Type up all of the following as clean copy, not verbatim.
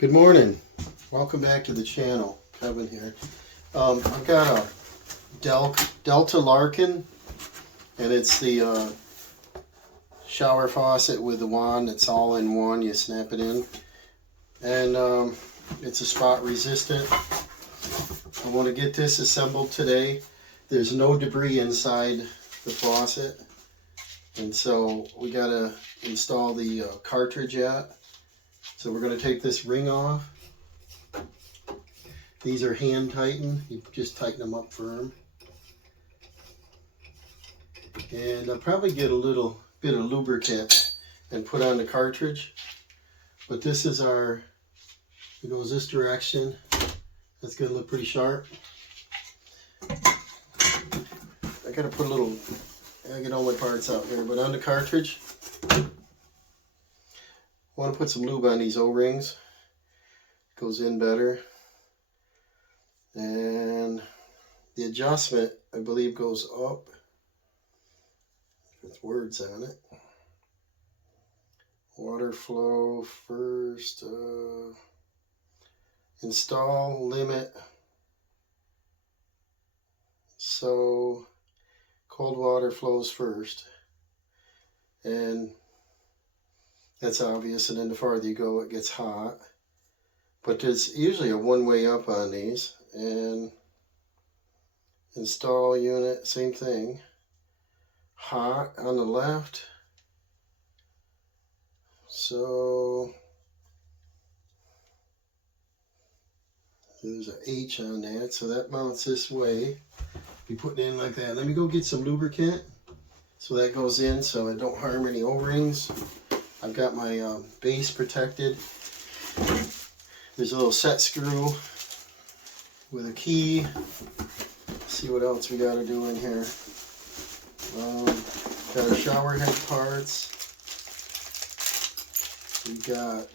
Good morning. Welcome back to the channel. Kevin here. I've got a Delta Larkin, and it's the shower faucet with the wand. It's all in one. You snap it in, and it's a spot resistant. I want to get this assembled today. There's no debris inside the faucet, and so we got to install the cartridge yet. So we're going to take this ring off. These are hand tightened. You just tighten them up firm. And I'll probably get a little bit of lubricant and put on the cartridge. But this is it goes this direction. That's going to look pretty sharp. I got to put I get all my parts out here. But on the cartridge, I want to put some lube on these O-rings. It goes in better. And the adjustment, I believe, goes up with words on it. Water flow first. Install limit. So cold water flows first. And that's obvious, and then the farther you go, it gets hot. But there's usually a one-way up on these. And install unit, same thing. Hot on the left. So there's an H on that, so that mounts this way. Be putting it in like that. Let me go get some lubricant so that goes in so it don't harm any O-rings. I've got my base protected. There's a little set screw with a key. Let's see what else we got to do in here. Got our shower head parts. We got,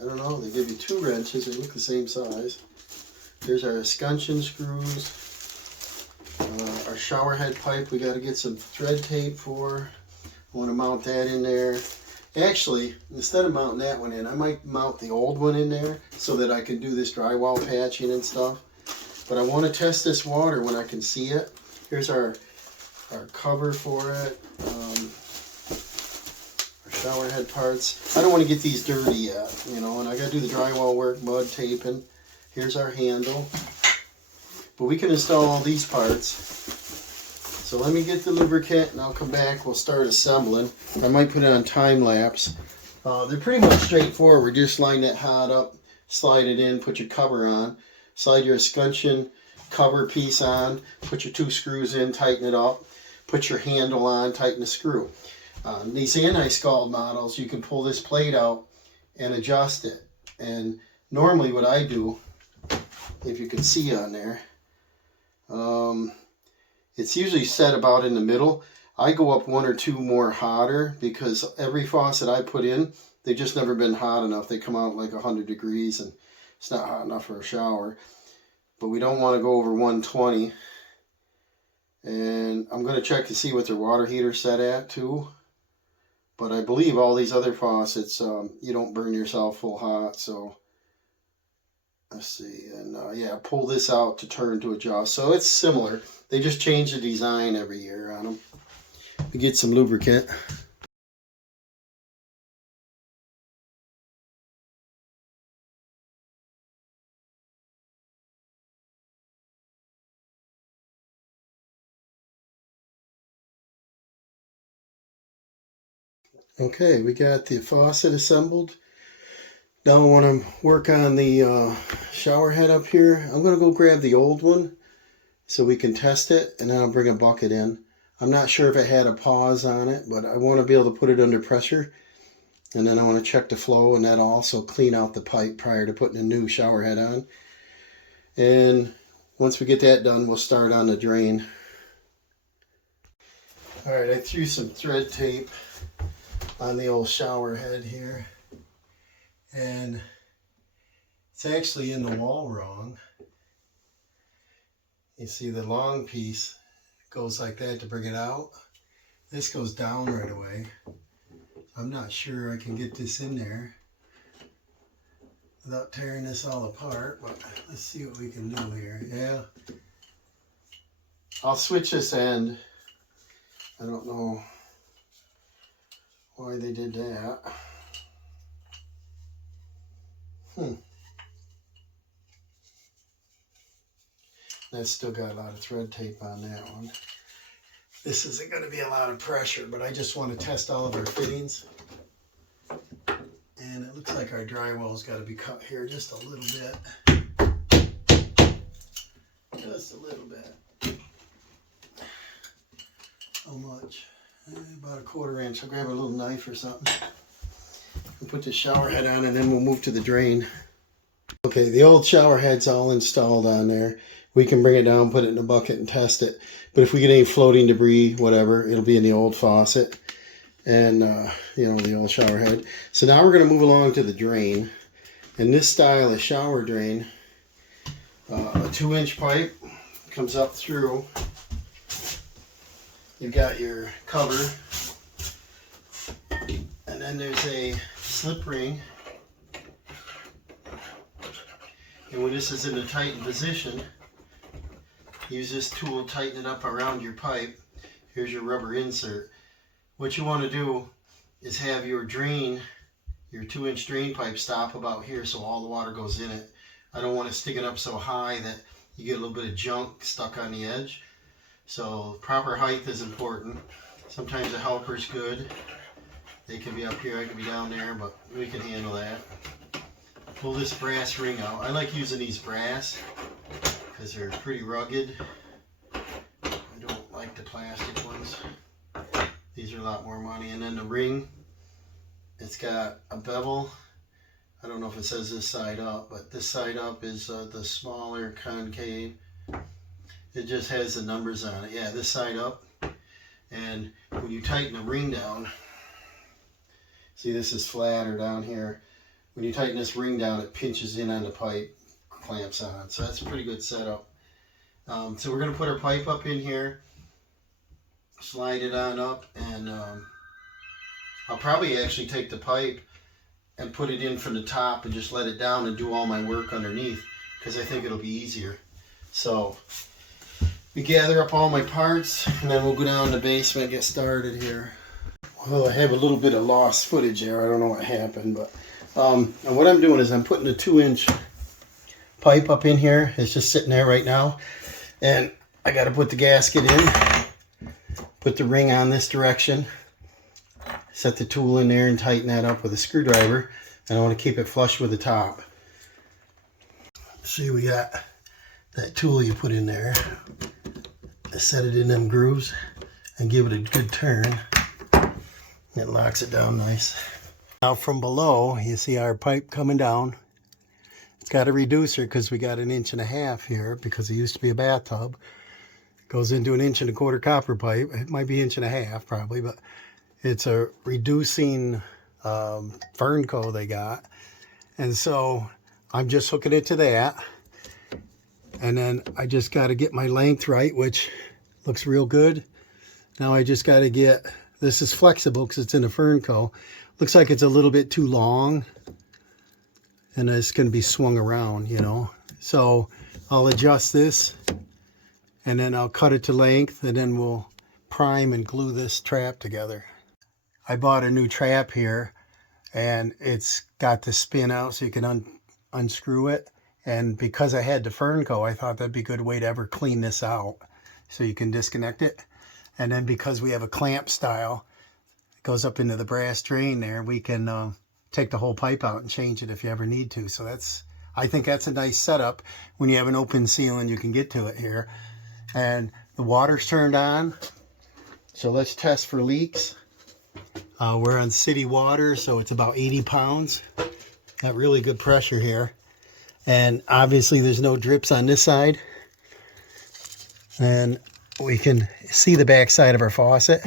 I don't know, they give you 2 wrenches. They look the same size. There's our escutcheon screws. Our shower head pipe, we got to get some thread tape for. I want to mount that in there. Actually, instead of mounting that one in, I might mount the old one in there so that I can do this drywall patching and stuff. But I want to test this water when I can see it. Here's our cover for it. Our shower head parts. I don't want to get these dirty yet, and I got to do the drywall work, mud taping. Here's our handle. But we can install all these parts. So let me get the lubricant and I'll come back. We'll start assembling. I might put it on time lapse. They're pretty much straightforward. Just line that hot up, slide it in, put your cover on, slide your escutcheon cover piece on, put your 2 screws in, tighten it up, put your handle on, tighten the screw. These anti-scald models, you can pull this plate out and adjust it. And normally what I do, if you can see on there, it's usually set about in the middle. I go up 1 or 2 more hotter because every faucet I put in, they've just never been hot enough. They come out like 100 degrees and it's not hot enough for a shower. But we don't want to go over 120. And I'm going to check to see what their water heater's set at too. But I believe all these other faucets, you don't burn yourself full hot. So let's see, and yeah, pull this out to turn to adjust. So it's similar. They just change the design every year on them. We get some lubricant. Okay, we got the faucet assembled. Now I want to work on the shower head up here. I'm going to go grab the old one so we can test it, and then I'll bring a bucket in. I'm not sure if it had a pause on it, but I want to be able to put it under pressure. And then I want to check the flow, and that'll also clean out the pipe prior to putting a new shower head on. And once we get that done, we'll start on the drain. All right, I threw some thread tape on the old shower head here. And it's actually in the wall wrong. You see the long piece goes like that to bring it out. This goes down right away. I'm not sure I can get this in there. without tearing this all apart, but let's see what we can do here. Yeah. I'll switch this end. I don't know why they did that. That's still got a lot of thread tape on that one. This isn't going to be a lot of pressure, but I just want to test all of our fittings. And it looks like our drywall's got to be cut here just a little bit. Just a little bit. How much? About a 1/4 inch. I'll grab a little knife or something. And put the shower head on, and then we'll move to the drain. Okay, the old shower head's all installed on there. We can bring it down, put it in a bucket, and test it. But if we get any floating debris, whatever, it'll be in the old faucet and, you know, the old shower head. So now we're going to move along to the drain. And this style of shower drain, a 2-inch pipe comes up through. You've got your cover. And then there's a slip ring. And when this is in a tightened position, use this tool, tighten it up around your pipe. Here's your rubber insert. What you want to do is have your drain, your 2-inch drain pipe stop about here so all the water goes in it. I don't want to stick it up so high that you get a little bit of junk stuck on the edge. So proper height is important. Sometimes a helper's good. They can be up here, I can be down there, but we can handle that. Pull this brass ring out. I like using these brass because they're pretty rugged. I don't like the plastic ones. These are a lot more money. And then the ring, it's got a bevel. I don't know if it says this side up, but this side up is the smaller concave. It just has the numbers on it. Yeah, this side up. And when you tighten the ring down, see this is flatter down here. When you tighten this ring down, it pinches in on the pipe, clamps on. So that's a pretty good setup. So we're going to put our pipe up in here, slide it on up, and I'll probably actually take the pipe and put it in from the top and just let it down and do all my work underneath because I think it'll be easier. So we gather up all my parts and then we'll go down to the basement and get started here. Well, I have a little bit of lost footage there. I don't know what happened, but and what I'm doing is I'm putting a 2-inch pipe up in here. It's just sitting there right now. And I got to put the gasket in, put the ring on this direction, set the tool in there and tighten that up with a screwdriver. And I want to keep it flush with the top. See, we got that tool you put in there. Set it in them grooves and give it a good turn. It locks it down nice. Now from below, you see our pipe coming down. It's got a reducer because we got 1.5 inches here because it used to be a bathtub. It goes into 1 1/4 inch copper pipe. It might be 1.5 inches probably, but it's a reducing fern co they got. And so I'm just hooking it to that. And then I just got to get my length right, which looks real good. Now I just got to get, this is flexible because it's in a fern co. Looks like it's a little bit too long. And it's going to be swung around, you know. So I'll adjust this. And then I'll cut it to length. And then we'll prime and glue this trap together. I bought a new trap here. And it's got the spin out so you can unscrew it. And because I had the fern co, I thought that'd be a good way to ever clean this out. So you can disconnect it. And then because we have a clamp style, it goes up into the brass drain there, we can take the whole pipe out and change it if you ever need to. So that's, I think that's a nice setup when you have an open ceiling, you can get to it here. And the water's turned on. So let's test for leaks. We're on city water, so it's about 80 pounds. Got really good pressure here. And obviously there's no drips on this side. And we can see the back side of our faucet.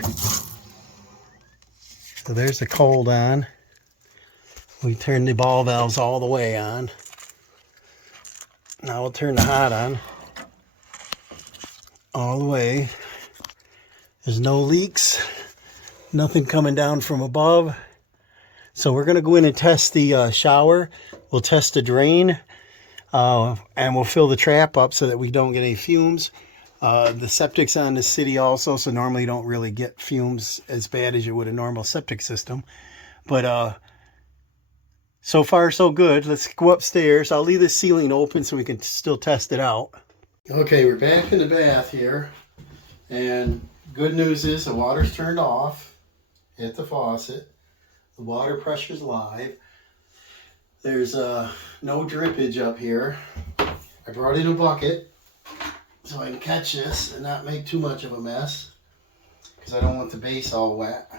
So there's the cold on. We turn the ball valves all the way on. Now we'll turn the hot on. All the way. There's no leaks. Nothing coming down from above. So we're going to go in and test the shower. We'll test the drain, and we'll fill the trap up so that we don't get any fumes. The septic's on the city also, so normally you don't really get fumes as bad as you would a normal septic system. But so far so good. Let's go upstairs. I'll leave the ceiling open so we can still test it out. Okay, we're back in the bath here, and good news is the water's turned off at the faucet. The water pressure's live. There's no drippage up here. I brought in a bucket so I can catch this and not make too much of a mess, because I don't want the base all wet,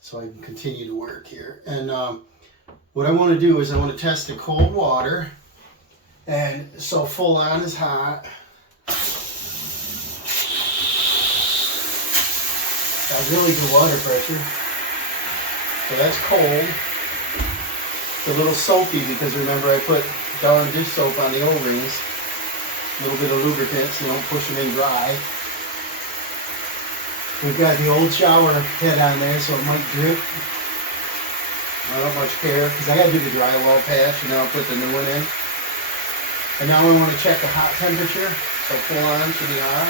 so I can continue to work here. And what I want to do is I want to test the cold water. And so full on is hot. Got really good water pressure. So that's cold. It's a little soapy because remember I put Dawn dish soap on the O-rings. A little bit of lubricant so you don't push them in dry. We've got the old shower head on there so it might drip. I don't much care because I got to do the drywall patch and then I'll put the new one in. And now I want to check the hot temperature. So full on should be hot.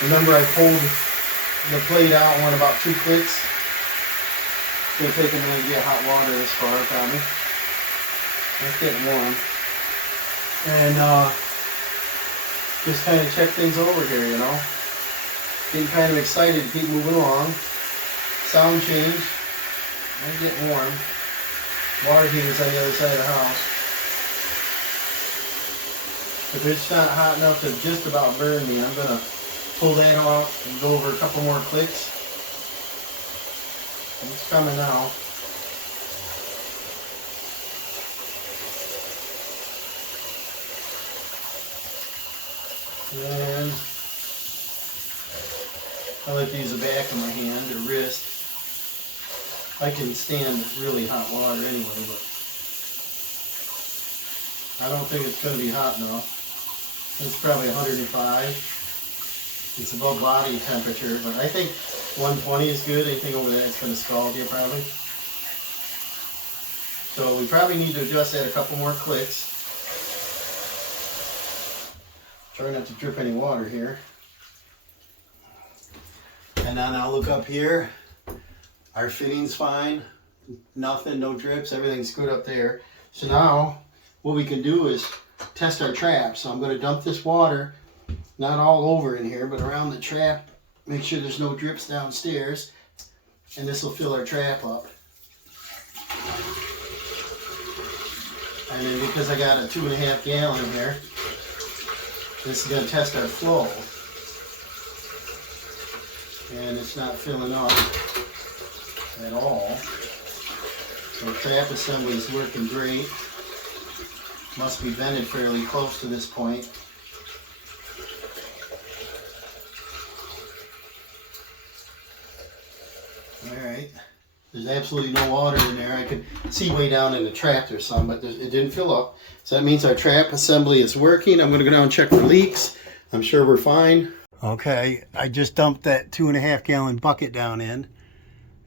Remember I pulled the plate out and went about 2 clicks. It's going to take a minute to get hot water this far, Tommy. It's getting warm. And just kind of check things over here, you know. Getting kind of excited to keep moving along. Sound change. It's getting warm. Water heater's on the other side of the house. If it's not hot enough to just about burn me, I'm going to pull that off and go over a couple more clicks. It's coming now. And I like to use the back of my hand or wrist. I can stand really hot water anyway, but I don't think it's going to be hot enough. It's probably 105. It's above body temperature, but I think 120 is good. Anything over that is going to scald you probably. So we probably need to adjust that a couple more clicks. Try not to drip any water here. And then I'll look up here. Our fitting's fine. Nothing, no drips, everything's good up there. So now what we can do is test our trap. So I'm going to dump this water, not all over in here, but around the trap. Make sure there's no drips downstairs. And this will fill our trap up. And then because I got a 2.5 gallon here, this is going to test our flow. And it's not filling up at all. So trap assembly is working great. Must be vented fairly close to this point. Alright. There's absolutely no water in there. I could see way down in the trap there's some, but it didn't fill up. So that means our trap assembly is working. I'm going to go down and check for leaks. I'm sure we're fine. Okay, I just dumped that 2.5 gallon bucket down in.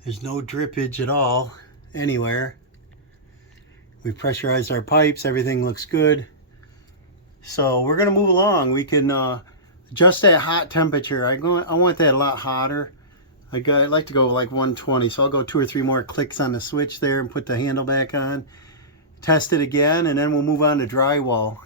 There's no drippage at all anywhere. We pressurized our pipes, everything looks good. So we're gonna move along. We can adjust that hot temperature. I want that a lot hotter. I'd like to go like 120, so I'll go 2 or 3 more clicks on the switch there and put the handle back on. Test it again, and then we'll move on to drywall.